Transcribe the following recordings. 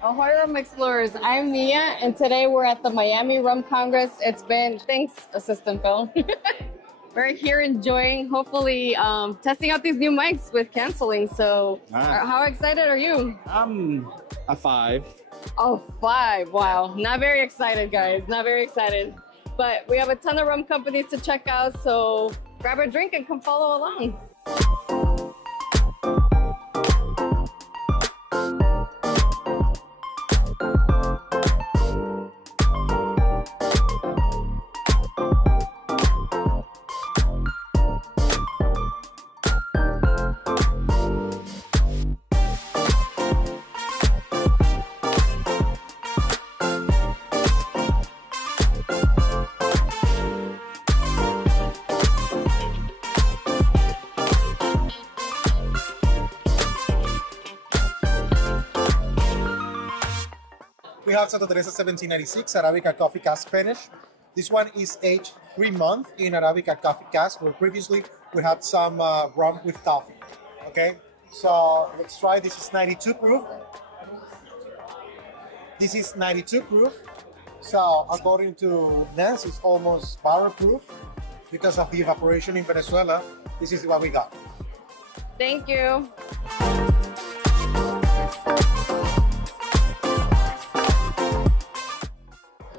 Ahoy Rum Explorers, I'm Nia, and today we're at the Miami Rum Congress. It's been, thanks, Assistant Phil. We're here enjoying, hopefully, testing out these new mics with canceling. So, how excited are you? I'm a 5. Oh, 5. Wow. Not very excited, guys. Not very excited. But we have a ton of rum companies to check out, so grab a drink and come follow along. We have Santa Teresa 1796 Arabica coffee cask finish. This one is aged 3 months in Arabica coffee cask, where previously we had some rum with coffee. Okay, so let's try. This is 92 proof. This is 92 proof. So according to Nance, it's almost barrel proof because of the evaporation in Venezuela. This is what we got. Thank you.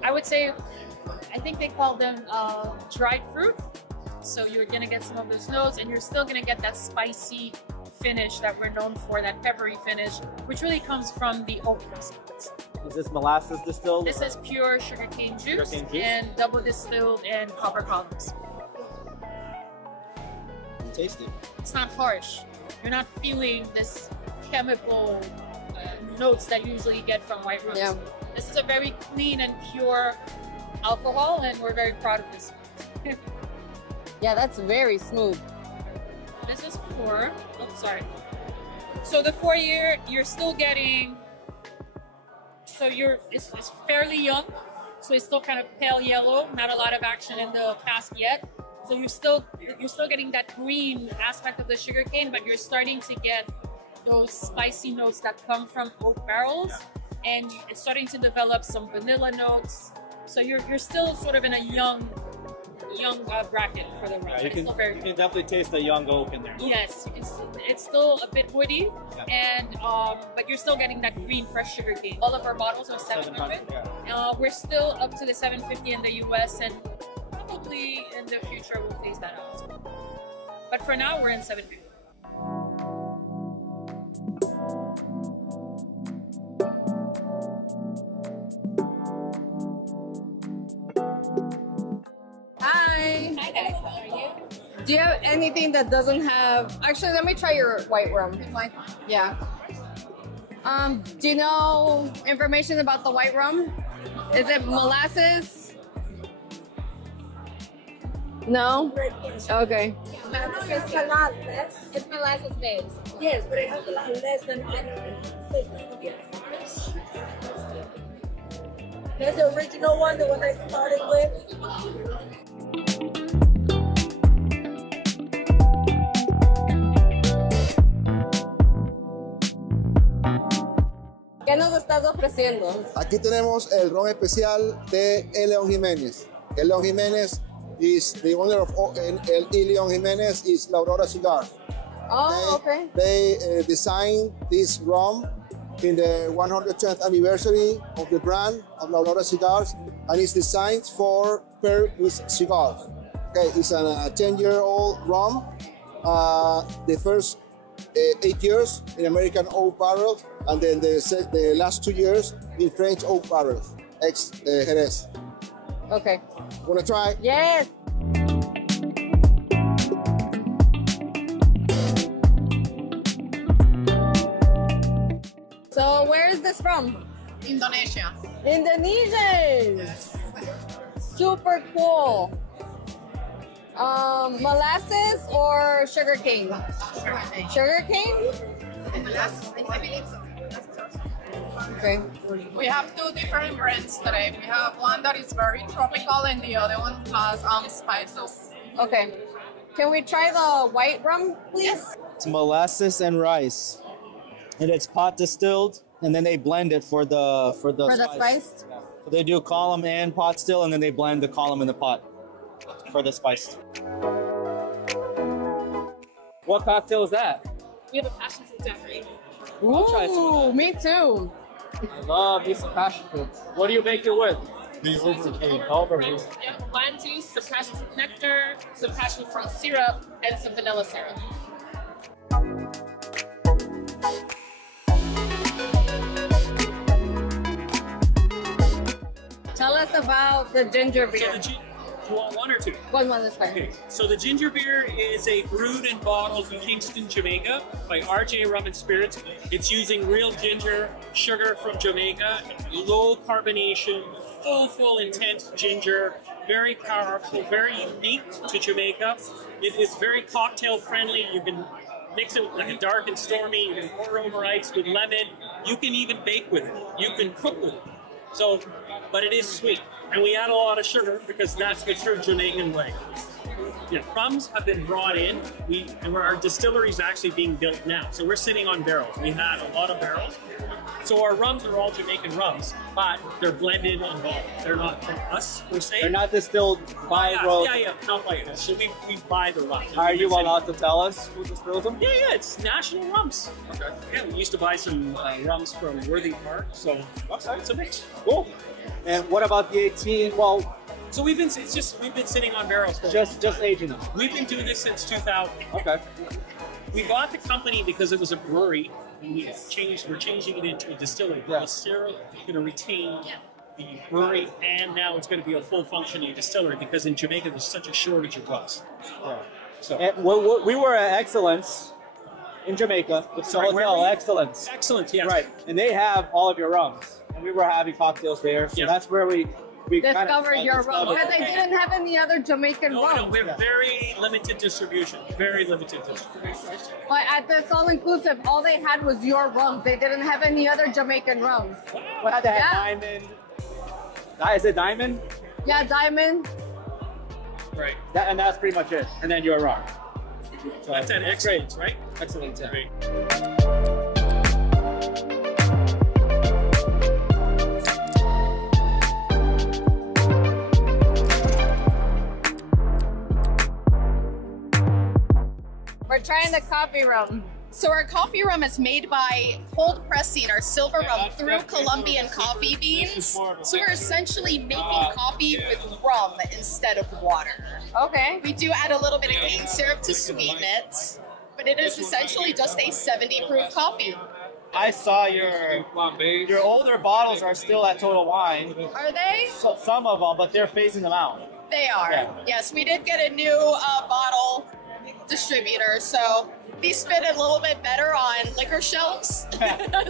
I would say, I think they call them dried fruit. So you're gonna get some of those notes, and you're still gonna get that spicy finish that we're known for, that peppery finish, which really comes from the oak crystals. Is this molasses distilled? This is pure sugarcane juice and double distilled in copper columns. Tasty. It's not harsh. You're not feeling this chemical notes that you usually get from white rums. Yeah. This is a very clean and pure alcohol, and we're very proud of this. Yeah, that's very smooth. This is 4. Oh, sorry. So the 4-year, you're still getting. So it's fairly young. So it's still kind of pale yellow. Not a lot of action in the cask yet. So you're still getting that green aspect of the sugarcane, but you're starting to get those spicy notes that come from oak barrels, and it's starting to develop some vanilla notes. So you're still sort of in a young bracket for the rum. Yeah, you can definitely taste the young oak in there. Yes, you can it's still a bit woody, and but you're still getting that green fresh sugarcane. All of our bottles are 700. We're still up to the 750 in the US, and probably in the future we'll phase that out as well. But for now, we're in 750. Hi. Hi guys, how are you? Do you have anything that doesn't have... Actually, let me try your white rum. Yeah. Do you know information about the white rum? Is it molasses? No? Okay. It's a lot less. It's molasses based. Yes, but it has a lot less than That's the original one, the one I started with. ¿Qué nos estás ofreciendo? Aquí tenemos el ron especial de El León Jiménez. El León Jiménez is the owner of El León Jiménez is La Aurora Cigar. Oh, okay. They designed this rum in the 110th anniversary of the brand of La Aurora Cigars, and it's designed for paired with cigars. Okay, it's a 10-year-old rum. The first 8 years in American oak barrels, and then the last 2 years in French oak barrels, ex-Jerez. Okay. Wanna try? Yes. So where is this from? Indonesia. Indonesia. Yes. Super cool. Molasses or sugarcane? Sugarcane. Sugarcane? Molasses, I believe so. Okay. We have 2 different brands today. We have one that is very tropical and the other one has spices. Okay. Can we try the white rum, please? It's molasses and rice, and it's pot distilled and then they blend it for the spiced? Yeah. So they do column and pot still, and then they blend the column in the pot for the spice. What cocktail is that? We have a passion fruit daiquiri. I'll try some of that. Me too. I love me some passion fruit. What do you make it with? The overcame. Overproof. Yep, lime juice, some passion fruit nectar, some passion fruit syrup, and some vanilla syrup. Tell us about the ginger beer. So you want one or two? One is fine. Okay, so the ginger beer is a brewed and bottled in Kingston, Jamaica by RJ Rum and Spirits. It's using real ginger, sugar from Jamaica, low carbonation, full intense ginger, very powerful, very unique to Jamaica. It is very cocktail friendly. You can mix it with like a dark and stormy, you can pour over ice with lemon. You can even bake with it. You can cook with it. So, but it is sweet. And we add a lot of sugar because that's the true Jamaican way. Yeah, rums have been brought in, and our distillery is actually being built now. So we're sitting on barrels. We had a lot of barrels. So our rums are all Jamaican rums, but they're blended and bottled. They're not from us, per se. They're not distilled by Yeah, not by us. So we buy the rums. Are you allowed to tell us who distills them? Yeah, it's national rums. Okay. Yeah, we used to buy some rums from Worthy Park, so it's a mix. Cool. And what about the 18? Well, so we've been sitting on barrels for just aging them. We've been doing this since 2000. Okay. We bought the company because it was a brewery, and we're changing it into a distillery. Yeah. We're going to retain the brewery, and now it's going to be a full functioning distillery because in Jamaica there's such a shortage of rums. Yeah. So And we were at Excellence in Jamaica. It's the hotel Excellence. Excellent, yes. Right. And they have all of your rums. And we were having cocktails there. So that's where we Discovered your rum. Because they didn't have any other Jamaican rum. No, we're very limited distribution. Very limited distribution. But at this all-inclusive, all they had was your rum. They didn't have any other Jamaican rums. What had that Diamond? Is it Diamond? Yeah, Diamond. Right. And that's pretty much it. And then your rum. So that's an Excellence, right? Excellent. Yeah. Great. We're trying the coffee rum. So our coffee rum is made by cold pressing our silver rum through Colombian coffee beans. So we're essentially making coffee with rum instead of water. Okay. We do add a little bit of cane syrup to sweeten it, but it is essentially just a 70 proof coffee. I saw your older bottles are still at Total Wine. Are they? So, some of them, but they're phasing them out. They are. Yeah. Yes, we did get a new bottle distributor, so these fit a little bit better on liquor shelves.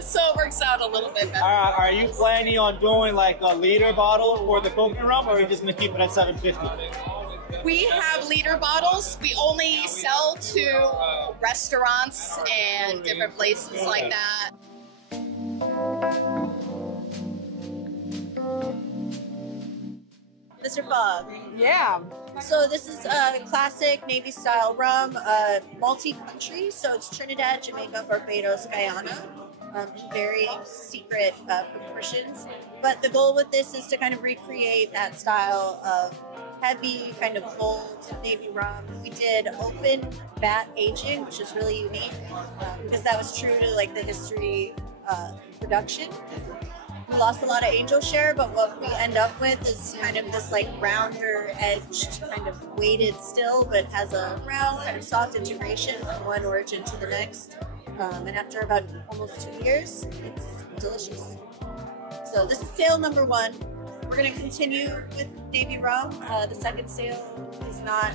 So it works out a little bit better. Are you planning on doing like a liter bottle for the coconut rum, or are you just gonna keep it at 750? We have liter bottles. We only sell to restaurants and different places like that. Mr. Fogg. Yeah. So this is a classic Navy style rum, multi-country. So it's Trinidad, Jamaica, Barbados, Guyana, in varying secret proportions. But the goal with this is to kind of recreate that style of heavy, kind of bold Navy rum. We did open vat aging, which is really unique because that was true to like the history production. We lost a lot of angel share, but what we end up with is kind of this like rounder edged, kind of weighted still, but has a round, kind of soft integration from one origin to the next. And after about almost 2 years, it's delicious. So this is sale number 1. We're going to continue with Navy rum. The second sale is not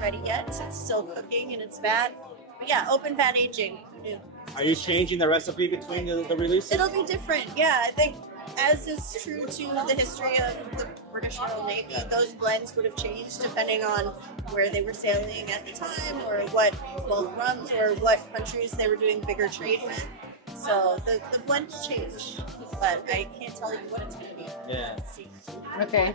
ready yet. It's still cooking in its vat. But yeah, open vat aging. Are you changing the recipe between the releases? It'll be different, yeah. I think, as is true to the history of the British Royal Navy, those blends would have changed depending on where they were sailing at the time, or what rums, or what countries they were doing bigger trade with. So the blends change, but I can't tell you what it's going to be. Yeah. Okay.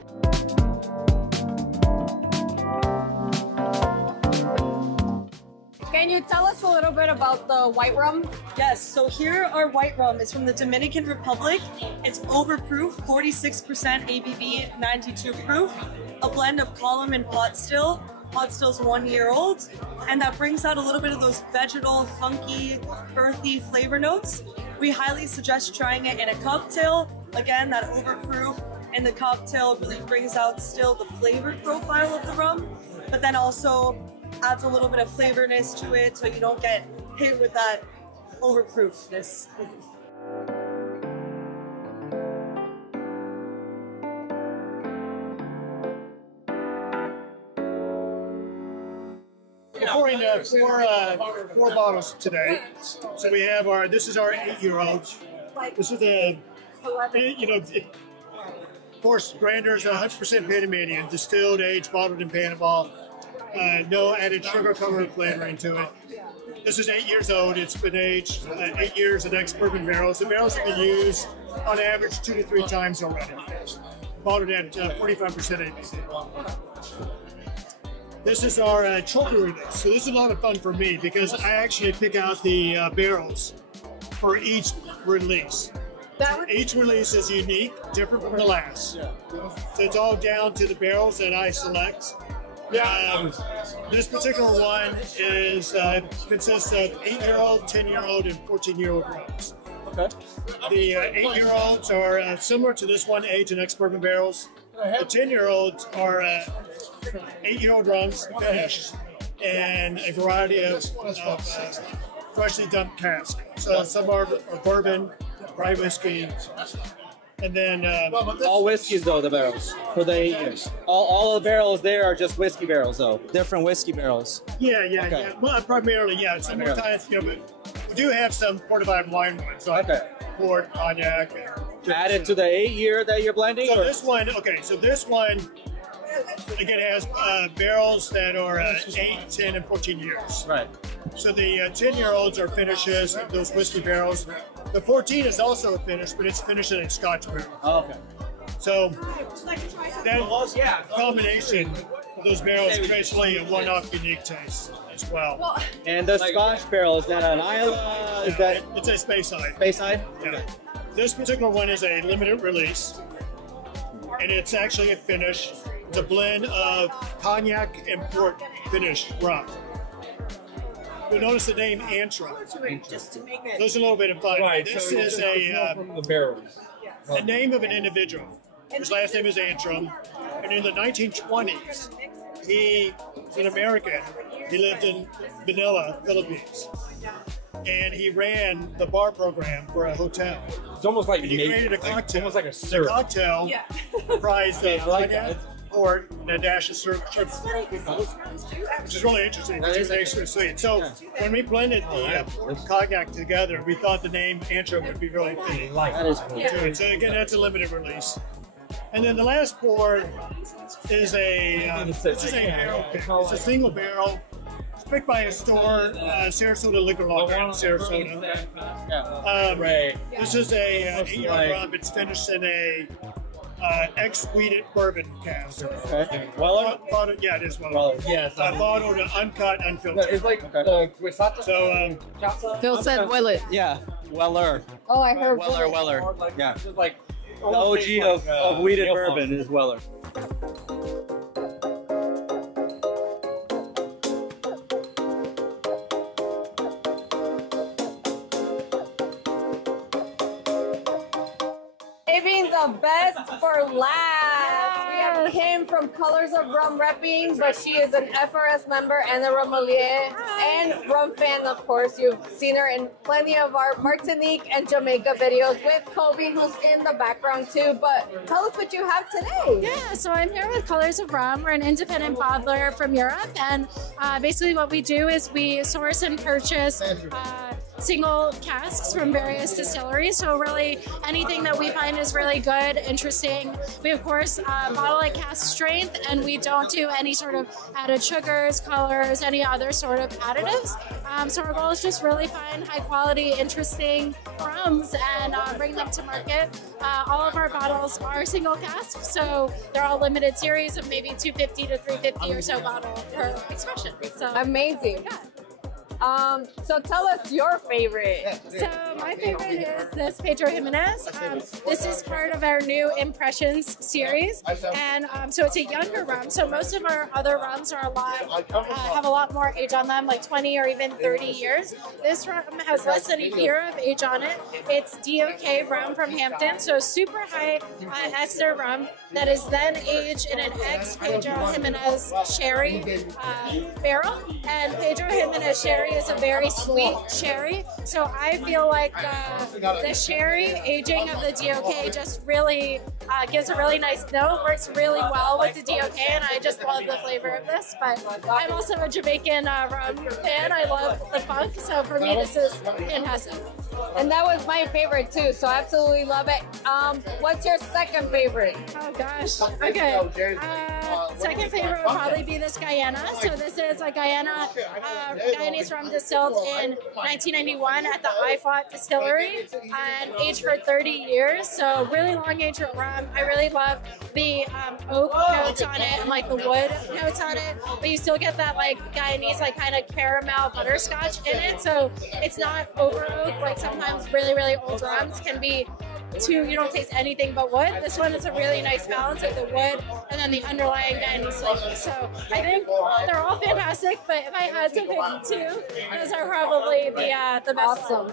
Can you tell us a little bit about the white rum? Yes, so here our white rum is from the Dominican Republic. It's overproof, 46% ABV, 92 proof, a blend of column and pot still. Pot still's 1 year old, and that brings out a little bit of those vegetal, funky, earthy flavor notes. We highly suggest trying it in a cocktail. Again, that overproof in the cocktail really brings out still the flavor profile of the rum, but then also adds a little bit of flavorness to it so you don't get hit with that overproofness. Pouring four bottles today. So we have this is our 8-year-old. This is of course, Grander's 100% Panamanian, distilled, aged, bottled in Panama. No added sugar color flavoring to it. This is 8 years old. It's been aged 8 years in ex-bourbon barrels. The barrels have been used on average 2 to 3 times already. Bottled at 45% ABV. This is our trophy release. So this is a lot of fun for me because I actually pick out the barrels for each release. Each release is unique, different from the last. So it's all down to the barrels that I select. This particular one consists of 8-year-old, 10-year-old, and 14-year-old rums. Okay. The 8-year-olds are similar to this one, aged in ex-bourbon barrels. The 10-year-olds are 8-year-old rums finished in a variety of freshly dumped casks. So some are bourbon, rye whiskey, and then all whiskeys though, the barrels for the 8 years. All the barrels there are just whiskey barrels though. Different whiskey barrels. Yeah. Well, primarily, yeah. Sometimes, but we do have some fortified wine ones. So port, cognac. Added to the 8 year that you're blending. So this one, again has barrels that are 8, 10, and 14 years. Right. So the 10-year-olds are finishes of those whiskey barrels. The 14 is also a finish, but it's finished in a Scotch barrel. Oh, okay. So that combination of those barrels creates really a one-off unique taste as well. And the Scotch barrel, is that an Isla? Is that? It's a Speyside. Speyside? Yeah. This particular one is a limited release, and it's actually a finish. It's a blend of cognac and port finished rum. You'll notice the name Antrim. There's a little bit of fun. Right, this so is from the barrels. the name of an individual. His last name is Antrim, and in the 1920s, he was an American. He lived in Manila, Philippines, and he ran the bar program for a hotel. It's almost like he created a cocktail. Almost like a syrup. The cocktail comprised of cognac, port, and a dash of syrup, which is really interesting. It's extra sweet. So when we blended the cognac together, we thought the name Antrim would be really fitting. That is cool. So again, that's a limited release. And then the last pour is a barrel pick. It's a single barrel. It's picked by a store, Sarasota Liquor Locker in Sarasota. This is a 8-year-old rum. It's finished in a ex-wheated bourbon cask. Okay. Weller? Yeah, it is Weller. Yes. Bottled, uncut, unfiltered. It's like so. Phil said Willet. Yeah, Weller. Oh, I heard Weller. Yeah. Just like the OG of wheated bourbon is Weller. Saving the best for last. We have Kim from Colors of Rum repping, but she is an FRS member and a Rummelier and rum fan, of course. You've seen her in plenty of our Martinique and Jamaica videos with Kobe, who's in the background too. But tell us what you have today. Yeah, so I'm here with Colors of Rum. We're an independent bottler from Europe, and basically what we do is we source and purchase single casks from various distilleries. So really anything that we find is really good, interesting. We of course bottle at cask strength, and we don't do any sort of added sugars, colors, any other sort of additives. So our goal is just really find high quality, interesting rums and bring them to market. All of our bottles are single casks, so they're all limited series of maybe 250 to 350 or so bottle per expression. So amazing. Yeah. So tell us your favorite. So my favorite is this Pedro Jimenez. This is part of our new Impressions series, and so it's a younger rum. So most of our other rums are have a lot more age on them, like 20 or even 30 years. This rum has less than a year of age on it. It's DOK rum from Hampton, so super high ester rum that is then aged in an ex-Pedro Jimenez sherry barrel. And Pedro Jimenez sherry is a very sweet sherry, so I feel like the sherry aging of the DOK just really gives a really nice note, works really well with the DOK, and I just love the flavor of this. But I'm also a Jamaican rum fan. I love the funk, so for me this is fantastic. And that was my favorite too, so I absolutely love it. What's your second favorite? Oh gosh, okay. Second favorite would probably be this Guyana. So this is a Guyanese rum distilled in 1991 at the IFOT distillery and aged for 30 years. So really long aged rum. I really love the oak notes on it and like the wood notes on it, but you still get that like Guyanese like kind of caramel butterscotch in it. So it's not over oak like sometimes really old rums can be too, you don't taste anything but wood. This one is a really nice balance of the wood and then the underlying Guyanese flavor. So I think they're all fantastic, but if I had to pick two, those are probably the best. Awesome.